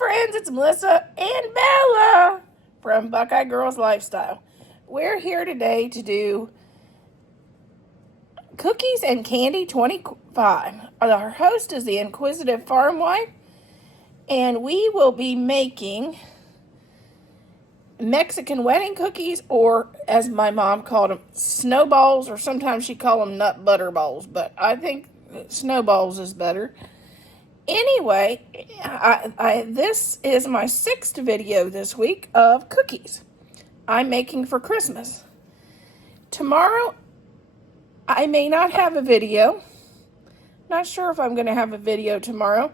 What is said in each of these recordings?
friends, it's Melissa and Bella from Buckeye Girls Lifestyle. We're here today to do Cookies and Candy 25. Our host is the Inquisitive Farm Wife, and we will be making Mexican wedding cookies, or as my mom called them, snowballs, or sometimes she called them nut butter balls, but I think snowballs is better. Anyway, this is my 6th video this week of cookies I'm making for Christmas. Tomorrow, I may not have a video. Not sure if I'm going to have a video tomorrow.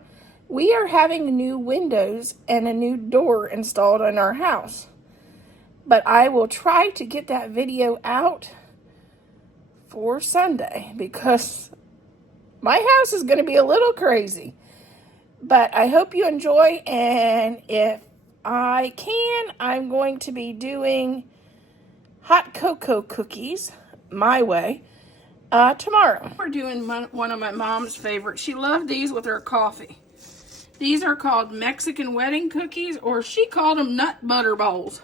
We are having new windows and a new door installed in our house. But I will try to get that video out for Sunday because my house is going to be a little crazy. But I hope you enjoy, and if I can, I'm going to be doing hot cocoa cookies my way tomorrow. We're doing one of my mom's favorites. She loved these with her coffee. These are called Mexican wedding cookies, or she called them nut butter balls.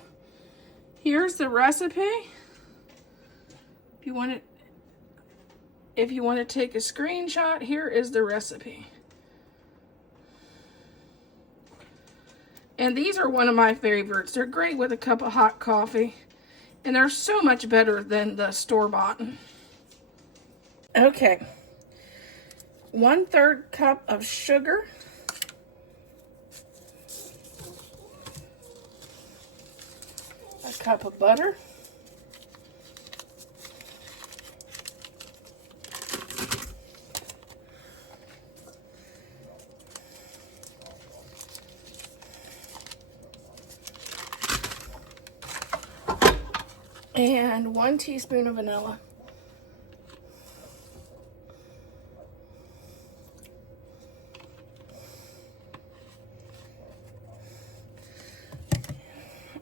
Here's the recipe. If you want to take a screenshot, here is the recipe. And these are one of my favorites. They're great with a cup of hot coffee. And they're so much better than the store-bought. Okay. 1/3 cup of sugar. A cup of butter. And 1 teaspoon of vanilla.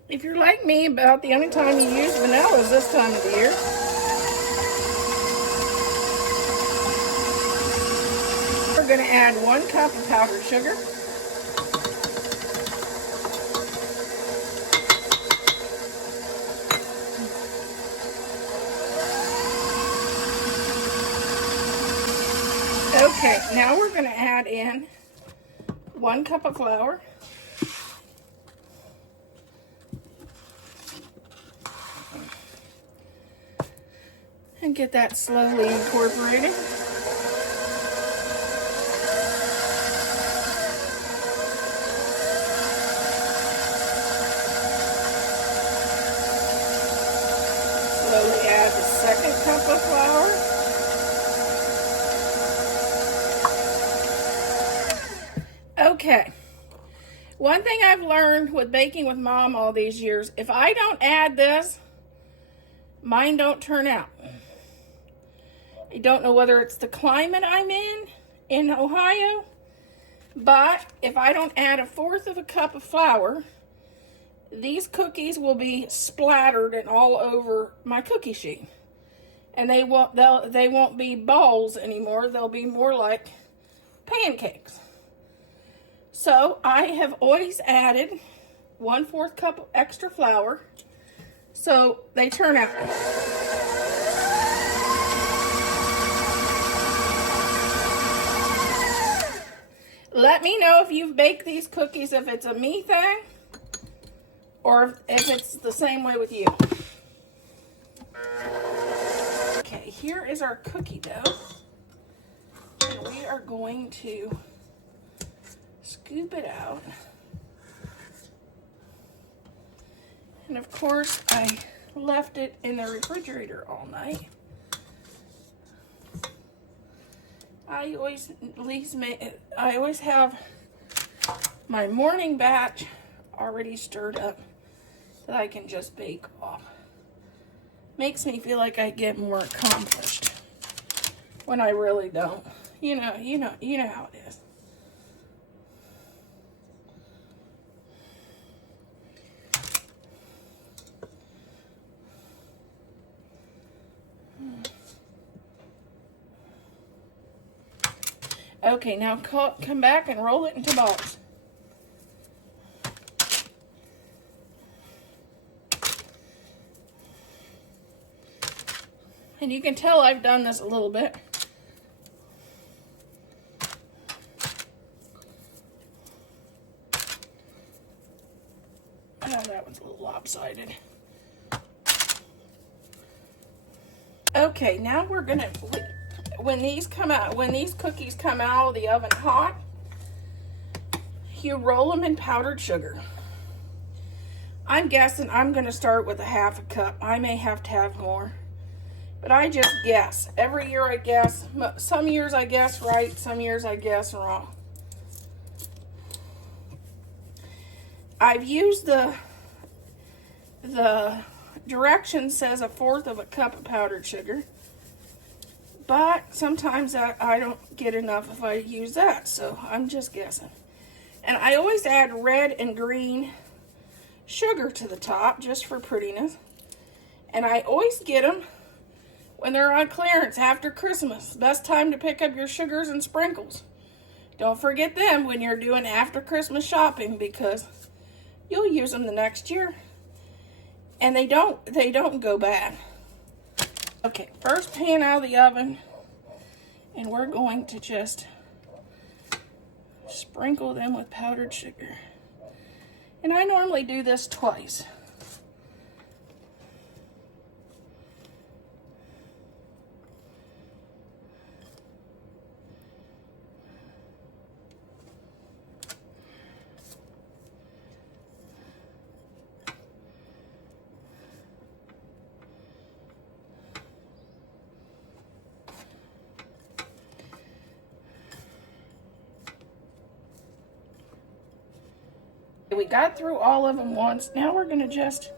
If you're like me, about the only time you use vanilla is this time of the year. We're going to add 1 cup of powdered sugar. Okay, now we're going to add in 1 cup of flour. And get that slowly incorporated. Slowly add the 2nd cup of flour. Okay, one thing I've learned with baking with Mom all these years, if I don't add this, mine don't turn out. I don't know whether it's the climate I'm in Ohio, but if I don't add 1/4 of a cup of flour, these cookies will be splattered and all over my cookie sheet. And they won't be balls anymore. They'll be more like pancakes. So I have always added 1/4 cup of extra flour so they turn out. Let me know if you've baked these cookies, if it's a me thing or if it's the same way with you. Okay, here is our cookie dough. And we are going to scoop it out. And of course, I left it in the refrigerator all night. I always have my morning batch already stirred up that I can just bake off. Makes me feel like I get more accomplished when I really don't. You know how it is. Okay, now come back and roll it into balls. And you can tell I've done this a little bit. Oh, that one's a little lopsided. Okay, now we're gonna, when these cookies come out of the oven hot, you roll them in powdered sugar. I'm guessing I'm gonna start with a half a cup. I may have to have more, but I just guess. Every year I guess. Some years I guess right, some years I guess wrong. I've used the directions says 1/4 of a cup of powdered sugar, but sometimes I don't get enough if I use that, so I'm just guessing. And I always add red and green sugar to the top just for prettiness, and I always get them when they're on clearance after Christmas. Best time to pick up your sugars and sprinkles. Don't forget them when you're doing after Christmas shopping, because you'll use them the next year, and they don't go bad. Okay, first pan out of the oven, and we're going to just sprinkle them with powdered sugar. And I normally do this twice. We got through all of them once. Now we're going to just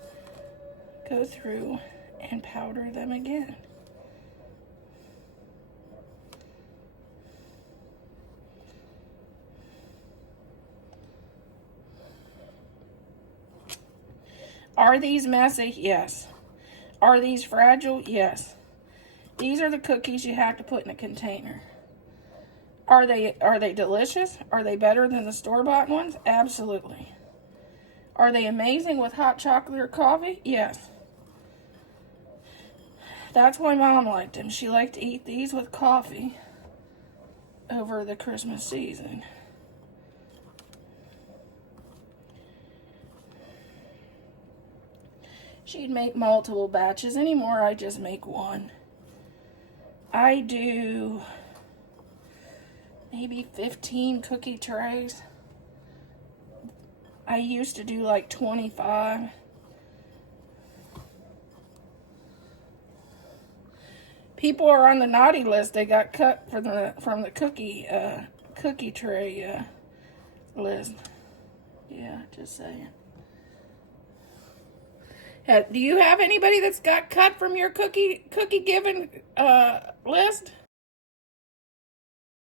go through and powder them again. Are these messy? Yes. Are these fragile? Yes. These are the cookies you have to put in a container. Are they delicious? Are they better than the store-bought ones? Absolutely. Are they amazing with hot chocolate or coffee? Yes. That's why Mom liked them. She liked to eat these with coffee over the Christmas season. She'd make multiple batches. Anymore, I just make one. I do maybe 15 cookie trays. I used to do like 25. People are on the naughty list. They got cut from the cookie tray list. Yeah, just saying. Do you have anybody that's got cut from your cookie giving list?